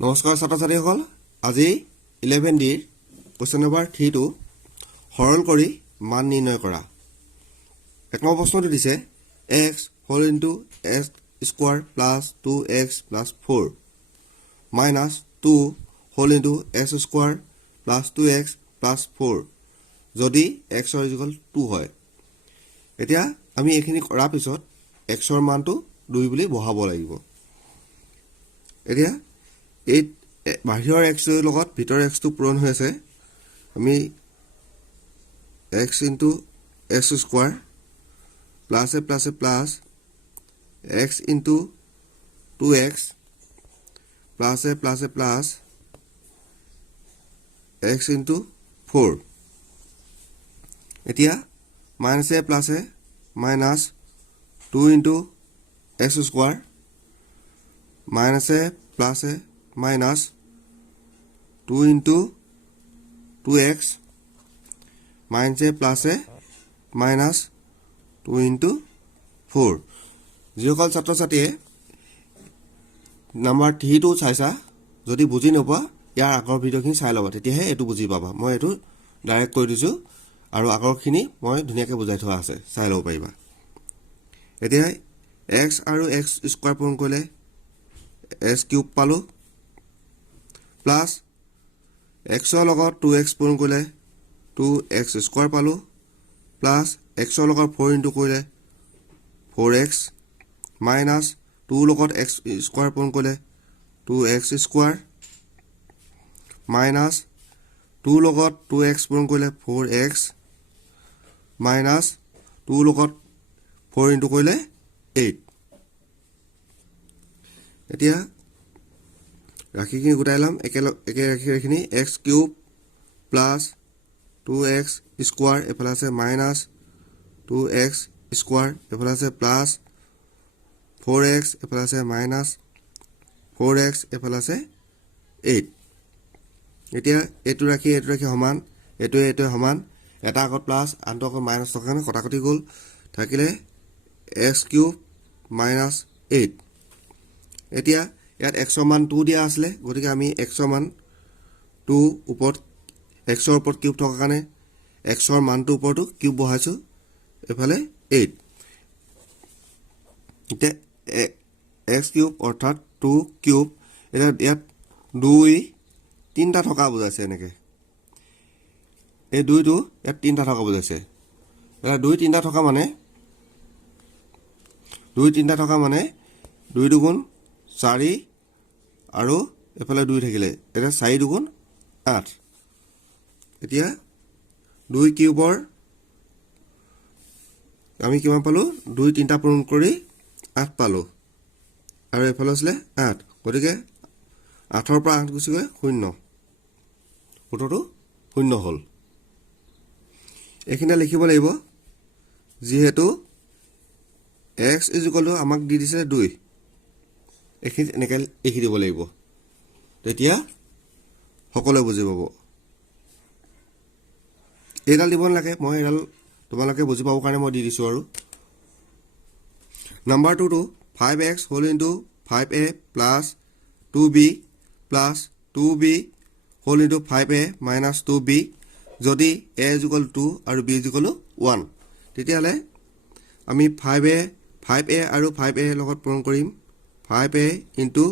নমস্কাৰ ছাত্ৰ-ছাত্ৰীসকল আজি 11 ডিৰ কোৱেশ্চন নম্বৰ 3 টো সৰল কৰি মান নিৰ্ণয় কৰা এক নম্বৰ প্ৰশ্নটো দিছে x whole into x square plus 2x plus 4 minus 2 whole into x square plus 2x plus 4 যদি x is equal 2 হয় এতিয়া আমি এইখিনি কৰাৰ পিছত x ৰ মানটো 2 বুলি বহাব লাগিব এতিয়া এই বাহিৰৰ x ৰ লগত ভিতৰৰ x টো পূৰণ হৈ আছে আমি x into x square plus a plus a plus x into 2x plus a plus a plus x into 4 এতিয়া minus a plus a minus 2 into x square minus a plus a minus 2 into 2x minus a plus a minus 2 into 4 যিসকল ছাত্ৰ-ছাত্ৰীয়ে number 3 টো চাইছা যদি বুজি নপোৱা ইয়াৰ আগৰ ভিডিওখিনি চাই লবা তেতিয়াহে এটো বুজি পাবা মই এটো ডাইৰেক্ট কৈ দিছো আৰু আগৰখিনি মই ধুনিয়াকৈ বুজাই থোৱা আছে চাই লব পাৰিবা এতিয়া x আৰু x স্কয়াৰ পূৰণ কৰিলে s কিউব পালো প্লাস x ৰ লগত 2x পূৰণ কৰিলে 2x স্কয়াৰ পালো প্লাস x ৰ লগত 4 ইনটু কৰিলে 4x minus 2 লগত x স্কয়াৰ পূৰণ কৰিলে 2x স্কয়াৰ minus 2 লগত 2x পূৰণ কৰিলে 4x minus 2 লগত 4 ইনটু কৰিলে 8 এতিয়া ৰাখিখিনি গুটাইলাম একে ৰাখিখিনি x cube plus 2x square এফালে আছে মাইনাস 2x স্কয়াৰ এফালে আছে প্লাস 4x এফালে আছে মাইনাস 4x এফালে আছে 8 এতিয়া এটো ৰাখি সমান এটো সমান এটা আগত প্লাস আনটো আগত মাইনাস থকানে কটাকটি গল থাকিলে x কিউব মাইনাস 8 এতিয়া ইয়াত x ৰ মান 2 দিয়া আছিল গতিকে আমি x ৰ মান 2 ওপৰত x ৰ ওপৰত কিউব থকা কাৰণে x ৰ মানটো ওপৰটো কিউব বহাইছো এফালে 8 এতিয়া x কিউব অৰ্থাৎ 2 কিউব এটা ইয়াত 2 তিনটা থকা বুজাইছে এনেকে এই 2 টো ইয়াত তিনটা থকা বুজাইছে এটা 2 তিনটা থকা মানে 2 দুগুণ 4 আৰু এফালে 2 থাকিলে এটা 4 দুগুণ 8 এতিয়া 2 কিউবৰ আমি কিমান পালো 2 তিনটা পূৰণ কৰি 8 পালো আৰু এফালে আছিল 8 গতিকে 8 ৰ পৰা 8 গুছি গৈ 0 উত্তৰটো 0 হল এখিনা লিখিব লাগিব যেহেতু x আমাক দি দিছে 2 এখিনি এনেকে লিখি দিব লাগিব তেতিয়া সকলোৱে বুজি পাব এডাল দিব নালাগে মই এডাল তোমালোকে বুজি পাব কাৰণে মই দি দিছো আৰু নাম্বাৰ 2 টো 5x whole into 5a plus 2b plus 2b whole into 5a minus 2b যদি a is equal 2 আৰু b is equal 1 তেতিয়ালে আমি 5a আৰু 5a লগত পূৰণ কৰিম 5a into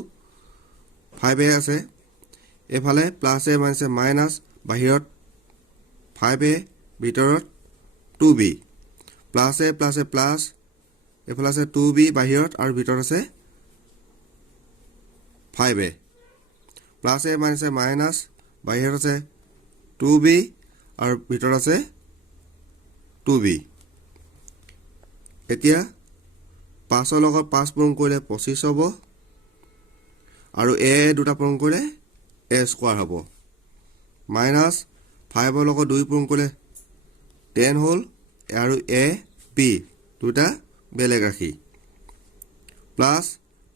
5a আছে এফালে plus a minus a minus বাহিৰত 5a ভিতৰত 2b plus a plus a plus এফালে আছে 2b বাহিৰত আৰু ভিতৰত আছে 5a plus a minus a minus বাহিৰত আছে 2b আৰু ভিতৰত আছে 2b এতিয়া 5 ৰ লগত 5 পূৰণ কৰিলে 25 হ'ব আৰু a দুটা পূৰণ কৰিলে a স্কয়াৰ হ'ব মাইনাস 5 ৰ লগত 2 পূৰণ কৰিলে 10 হ'ল আৰু a b দুটা বেলেগ ৰাখি প্লাস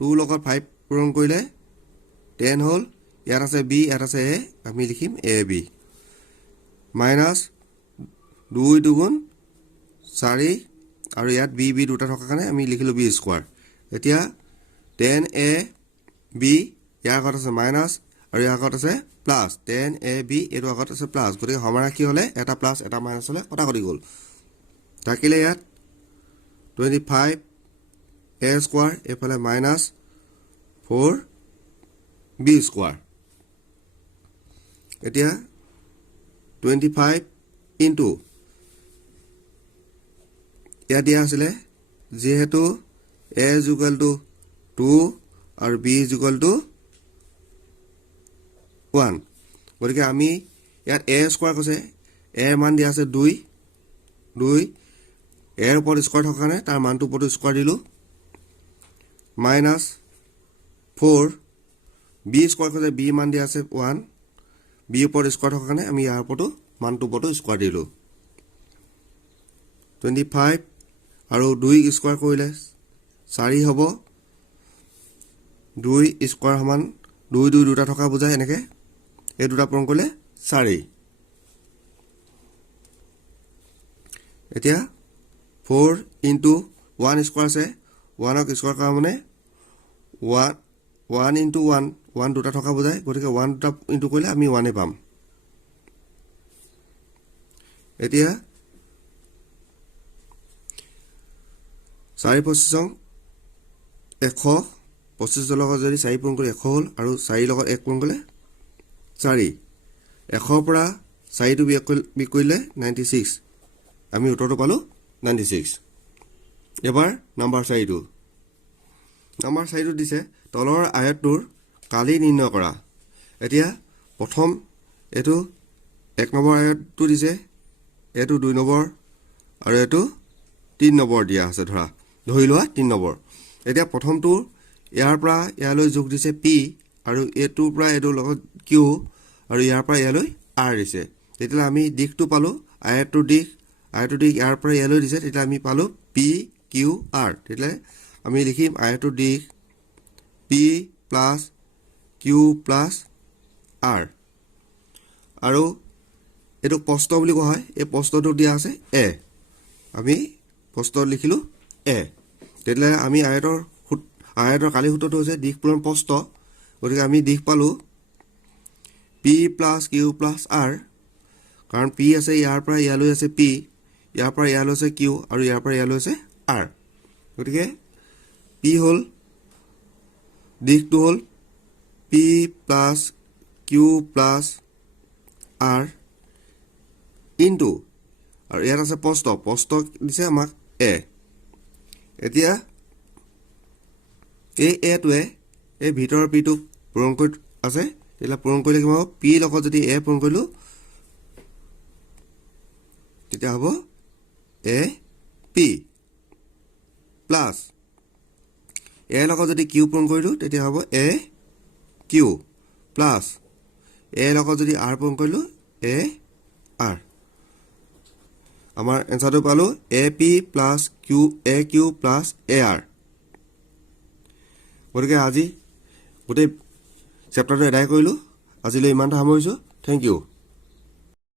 2 লগত 5 পূৰণ কৰিলে 10 হ'ল ইয়াত আছে b ইয়াত আছে a আমি লিখিম a b মাইনাস 2 দুগুণ 4 আৰু ইয়াত b দুটা থকা কাৰণে আমি লিখিলো b স্কয়াৰ এতিয়া 10a b ইয়াৰ আগত আছে মাইনাছ আৰু ইয়াৰ আগত আছে প্লাছ 10ab এইটো আগত আছে প্লাছ গতিকে সমাৰাশী হ'লে এটা প্লাছ এটা মাইনাছ হ'লে কটাকটি গ'ল থাকিলে ইয়াত 25a স্কোৱাৰ এইফালে মাইনাছ 4b স্কোৱাৰ এতিয়া 25 ইনটু ইয়াত দিয়া আছিলে যেহেতু a is equal to 2 আৰু b is equal to 1 গতিকে আমি ইয়াত a স্কোৱাৰ কৈছে a ৰ মান দিয়া আছে 2 a ৰ ওপৰত স্কোৱাৰ থকা কাৰণে তাৰ মানটো ওপৰত স্কোৱাৰ দিলোঁ মাইনাছ 4 b স্কোৱাৰ কৈছে b মান দিয়া আছে 1 b ওপৰত স্কোৱাৰ থকা কাৰণে আমি ইয়াৰ ওপৰতো মানটো ওপৰতো স্কোৱাৰ দিলোঁ 25 আৰু 2 স্কোৱাৰ কৰিলে 4 হ'ব 2 স্কোৱাৰ সমান 2 দুটা থকা বুজায় এনেকৈ এই দুটা পূৰণ কৰিলে 4 এতিয়া 4 ইনটু 1 স্কোৱাৰ আছে 1ক স্কোৱাৰ কৰা মানে 1 ইনটু 1 দুটা থকা বুজায় গতিকে 1 দুটা ইনটু কৰিলে আমি 1 পাম এতিয়া 4 25 100 25 লগত যদি 4 পূৰণ কৰি 100 হ'ল আৰু 4 লগত 1 পূৰণ কৰিলে 4 100 পৰা 4টো বিয়োগ কৰিলে 96 আমি উত্তৰটো পালোঁ 96 এবাৰ নম্বৰ 4টো দিছে তলৰ আয়তটোৰ কালি নিৰ্ণয় কৰা এতিয়া প্ৰথম এইটো 1 নম্বৰ আয়তটো দিছে এইটো 2 নম্বৰ আৰু এইটো 3 নম্বৰ দিয়া আছে ধৰি লোৱা 3 নম্বৰ এতিয়া প্ৰথমটো ইয়াৰ পৰা ইয়ালৈ যোগ দিছে p আৰু এইটোৰ পৰা এইটোৰ লগত q আৰু ইয়াৰ পৰা ইয়ালৈ r দিছে তেতিয়া আমি দিশটো পালোঁ আয়তটোৰ দিশ ইয়াৰ পৰা ইয়ালৈ দিছে তেতিয়া আমি পালোঁ p q r তেতিয়া আমি লিখিম আয়তটোৰ দিশ p plus q plus r আৰু এইটো প্ৰস্থ বুলি কোৱা হয় এই প্ৰস্থটো দিয়া আছে a আমি প্ৰস্থ লিখিলোঁ a তেতিয়া আমি আয়তৰ কালি সূত্ৰটো হৈছে দিশ পূৰণ প্ৰস্থ গতিকে আমি দিশ পালোঁ p plus q plus r কাৰণ p আছে ইয়াৰ পৰা ইয়ালৈ আছে p ইয়াৰ পৰা ইয়ালৈ আছে q আৰু ইয়াৰ পৰা ইয়ালৈ আছে r গতিকে p হ'ল দিশটো হ'ল p plus q plus r into আৰু ইয়াত আছে প্ৰস্থ দিছে আমাক a এতিয়া এই এটোৱে এই ভিতৰৰ পিটোক পূৰণ কৰি আছে তেতিয়া পূৰণ কৰিলে কি হ'ব p লগত যদি a পূৰণ কৰিলোঁ তেতিয়া হ'ব a p প্লাছ a লগত যদি q পূৰণ কৰিলোঁ তেতিয়া হ'ব a q প্লাছ a লগত যদি r পূৰণ কৰিলোঁ a r আমাৰ এনসাৰটো পালোঁ a p plus a q plus a r গতিকে আজি গোটেই চেপ্টাৰটো এদায় কৰিলোঁ আজিলৈ ইমানটা সামৰিছোঁ থেংক ইউ